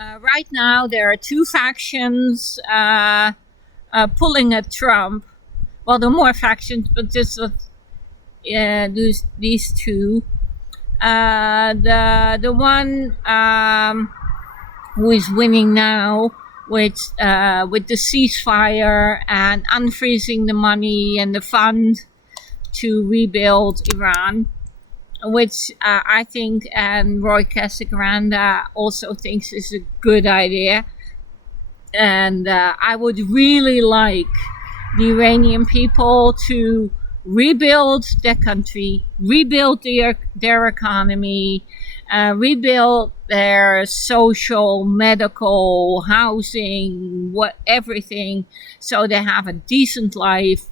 Right now, there are two factions pulling at Trump. Well, there are more factions, but just these two. The one who is winning now with the ceasefire and unfreezing the money and the fund to rebuild Iran, which I think, and Roy Casagrande also thinks is a good idea. And I would really like the Iranian people to rebuild their country, rebuild their economy, rebuild their social, medical, housing, everything, so they have a decent life.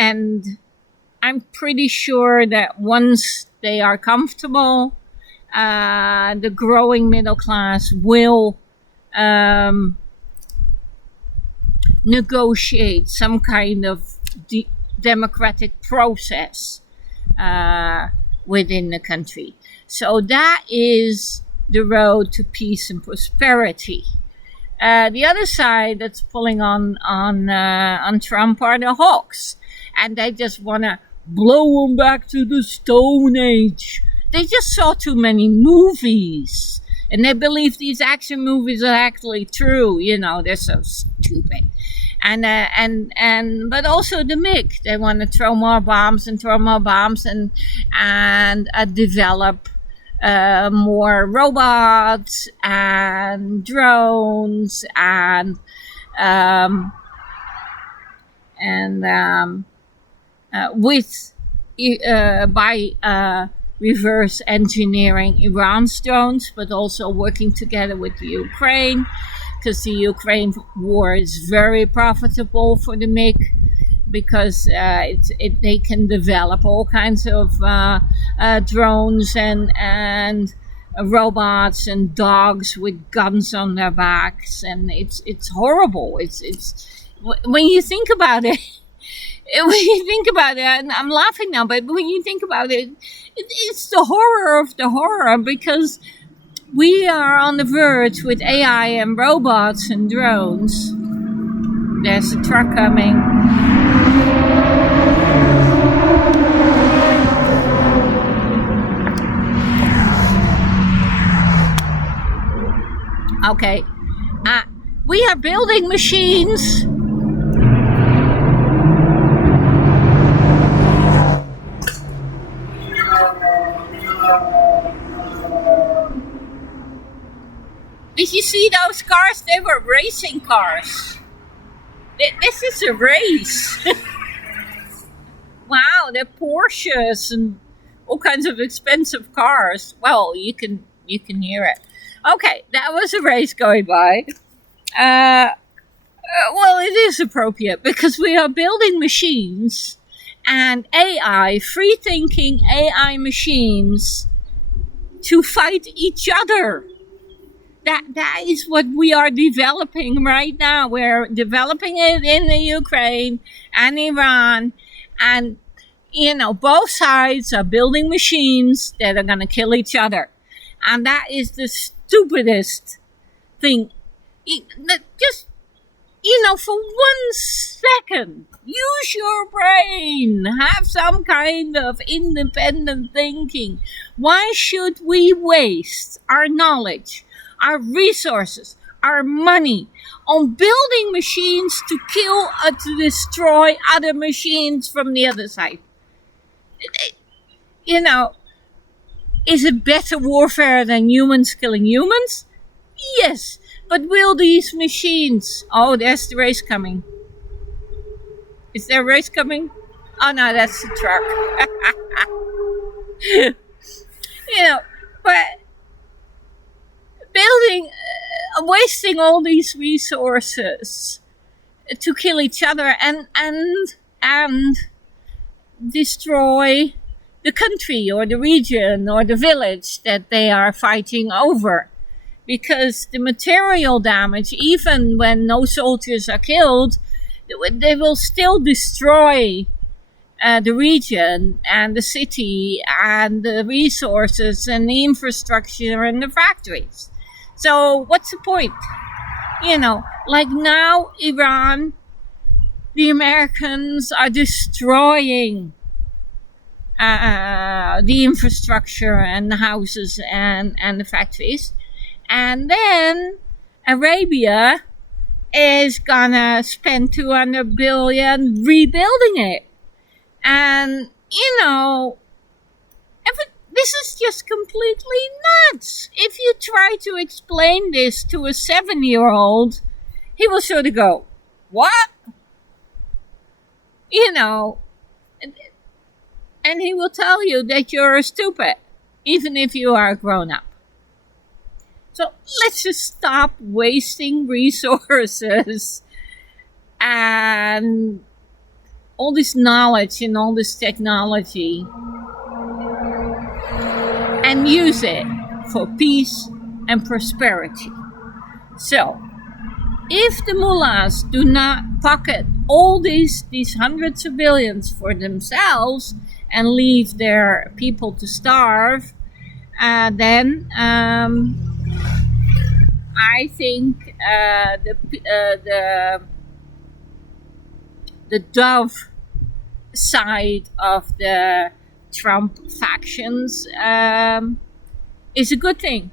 And I'm pretty sure that once they are comfortable, the growing middle class will negotiate some kind of democratic process within the country. So that is the road to peace and prosperity. The other side that's pulling on Trump are the hawks, and they just want to blow him back to the Stone Age. They just saw too many movies, and they believe these action movies are actually true. You know, they're so stupid. But also the MiG. They want to throw more bombs and develop more robots and drones by reverse engineering Iran's drones, but also working together with the Ukraine, because the Ukraine war is very profitable for the MiG, because they can develop all kinds of drones and robots and dogs with guns on their backs, and it's horrible. It's when you think about it. And I'm laughing now, but when you think about it, it's the horror of the horror, because we are on the verge with AI and robots and drones. There's a truck coming. Okay. We are building machines. Did you see those cars? They were racing cars. This is a race. Wow, they're Porsches and all kinds of expensive cars. Well, you can hear it. Okay, that was a race going by. Well, it is appropriate, because we are building machines and AI, free-thinking AI machines, to fight each other. That is what we are developing right now. We're developing it in the Ukraine and Iran, and both sides are building machines that are going to kill each other, and that is the stupidest thing. Just for 1 second, use your brain, have some kind of independent thinking. Why should we waste our knowledge, our resources, our money on building machines to kill or to destroy other machines from the other side? Is it better warfare than humans killing humans? Yes, but will these machines... Oh, there's the race coming. Is there a race coming? Oh no, that's the truck. But wasting all these resources to kill each other and destroy the country or the region or the village that they are fighting over. Because the material damage, even when no soldiers are killed, they will still destroy the region and the city and the resources and the infrastructure and the factories. So what's the point? Like now Iran, the Americans are destroying the infrastructure and the houses and the factories. And then Arabia is gonna spend 200 billion rebuilding it. And, this is just completely nuts. If you try to explain this to a 7-year-old, he will sort of go, what? And he will tell you that you're stupid, even if you are a grown-up. So let's just stop wasting resources and all this knowledge and all this technology and use it for peace and prosperity. So, if the mullahs do not pocket all these hundreds of billions for themselves and leave their people to starve, then I think the Dove side of the Trump factions is a good thing.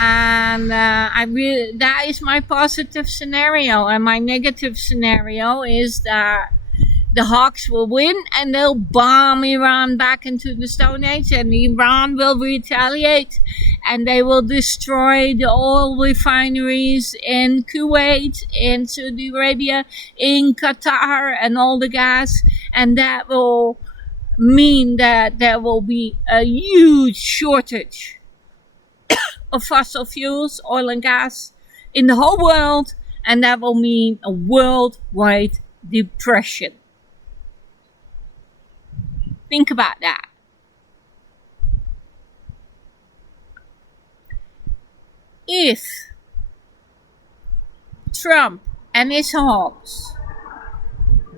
And that is my positive scenario. And my negative scenario is that the Hawks will win and they'll bomb Iran back into the Stone Age, and Iran will retaliate and they will destroy the oil refineries in Kuwait, in Saudi Arabia, in Qatar, and all the gas. And that will mean that there will be a huge shortage of fossil fuels, oil and gas in the whole world, and that will mean a worldwide depression. Think about that. If Trump and his hawks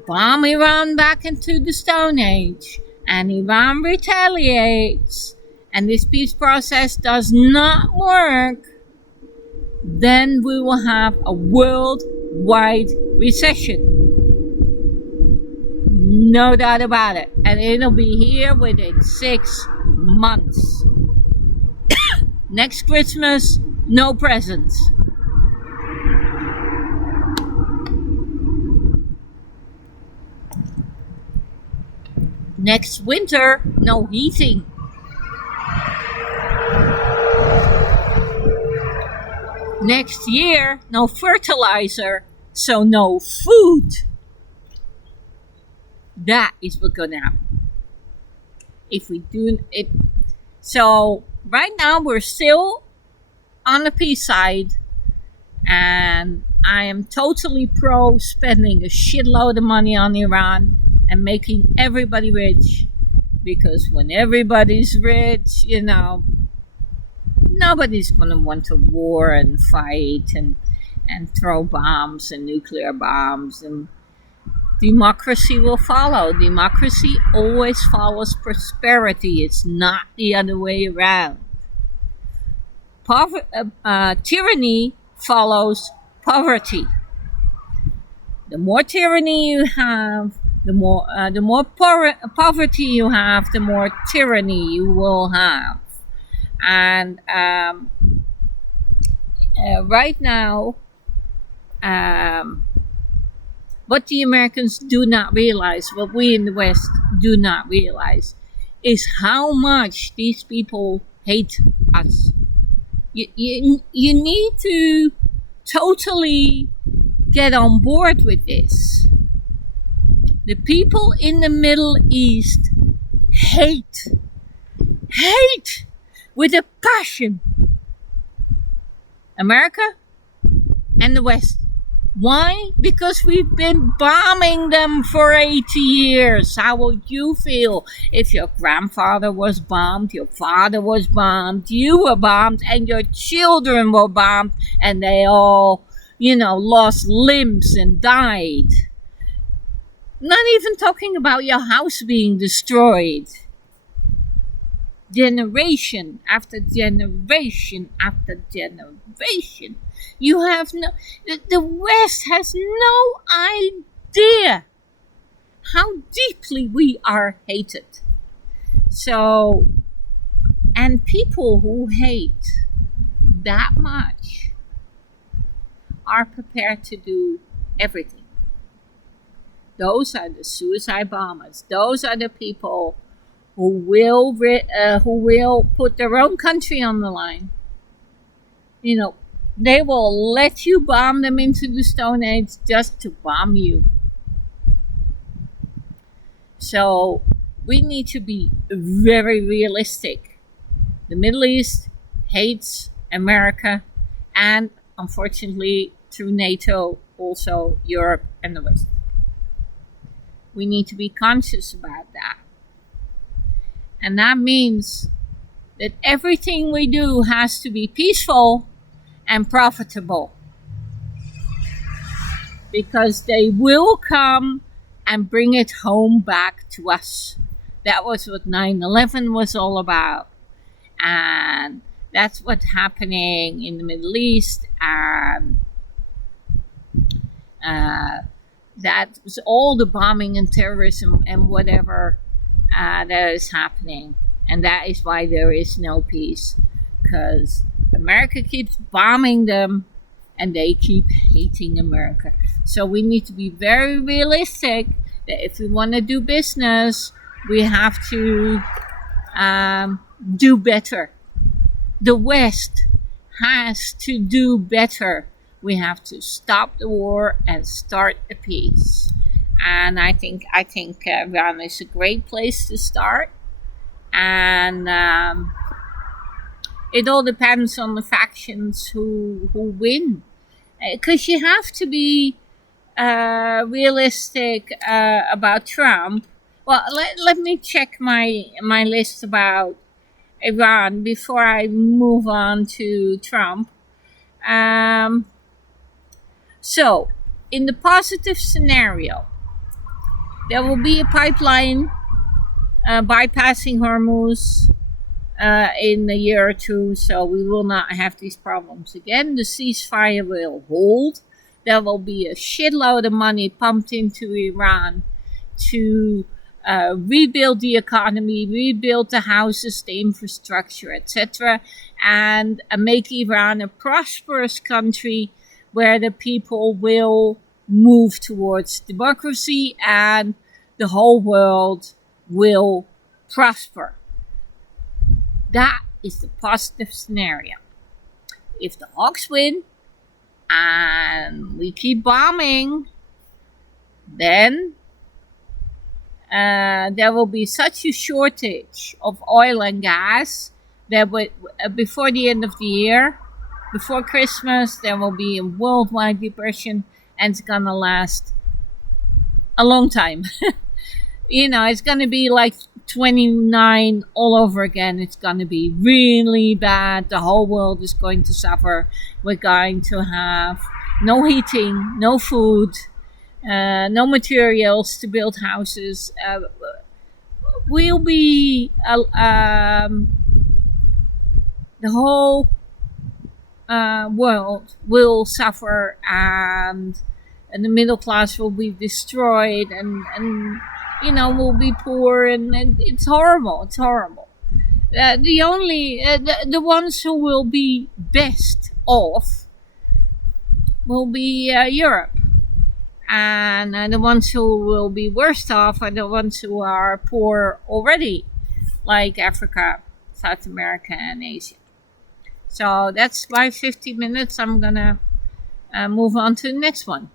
bomb Iran back into the Stone Age and Iran retaliates and this peace process does not work, then we will have a worldwide recession. No doubt about it. And it'll be here within 6 months. Next Christmas, no presents. Next winter, no heating. Next year, no fertilizer, so no food. That is what's going to happen if we do it. So right now we're still on the peace side, and I am totally pro spending a shitload of money on Iran and making everybody rich, because when everybody's rich, nobody's going to want to war and fight and throw bombs and nuclear bombs, and democracy will follow. Democracy always follows prosperity. It's not the other way around. Tyranny follows poverty. The more tyranny you have, the more poverty you have, the more tyranny you will have. And right now, what the Americans do not realize, what we in the West do not realize, is how much these people hate us. You need to totally get on board with this. The people in the Middle East hate with a passion America and the West. Why? Because we've been bombing them for 80 years. How would you feel if your grandfather was bombed, your father was bombed, you were bombed, and your children were bombed, and they all, lost limbs and died? Not even talking about your house being destroyed. Generation after generation after generation. You have no. The West has no idea how deeply we are hated. So, and people who hate that much are prepared to do everything. Those are the suicide bombers. Those are the people who will put their own country on the line. You know, they will let you bomb them into the Stone Age just to bomb you. So we need to be very realistic. The Middle East hates America, and unfortunately, through NATO, also Europe and the West. We need to be conscious about that. And that means that everything we do has to be peaceful and profitable. Because they will come and bring it home back to us. That was what 9/11 was all about. And that's what's happening in the Middle East. And that was all the bombing and terrorism and whatever that is happening. And that is why there is no peace. Because America keeps bombing them and they keep hating America. So we need to be very realistic that if we want to do business, we have to do better. The West has to do better. We have to stop the war and start a peace. And I think Iran is a great place to start. And it all depends on the factions who win. Because you have to be realistic about Trump. Well, let me check my list about Iran before I move on to Trump. So, in the positive scenario, there will be a pipeline bypassing Hormuz in a year or two, so we will not have these problems again. The ceasefire will hold. There will be a shitload of money pumped into Iran to rebuild the economy, rebuild the houses, the infrastructure, etc., and make Iran a prosperous country where the people will move towards democracy and the whole world will prosper. That is the positive scenario. If the Hawks win and we keep bombing, then there will be such a shortage of oil and gas that before the end of the year, before Christmas, there will be a worldwide depression, and it's gonna last a long time. It's gonna be like 29 all over again. It's gonna be really bad. The whole world is going to suffer. We're going to have no heating, no food, no materials to build houses. We'll be the whole world will suffer, and the middle class will be destroyed, and we'll be poor, and it's horrible. It's horrible. The ones who will be best off will be Europe, and the ones who will be worst off are the ones who are poor already, like Africa, South America, and Asia. So that's my 50 minutes. I'm gonna move on to the next one.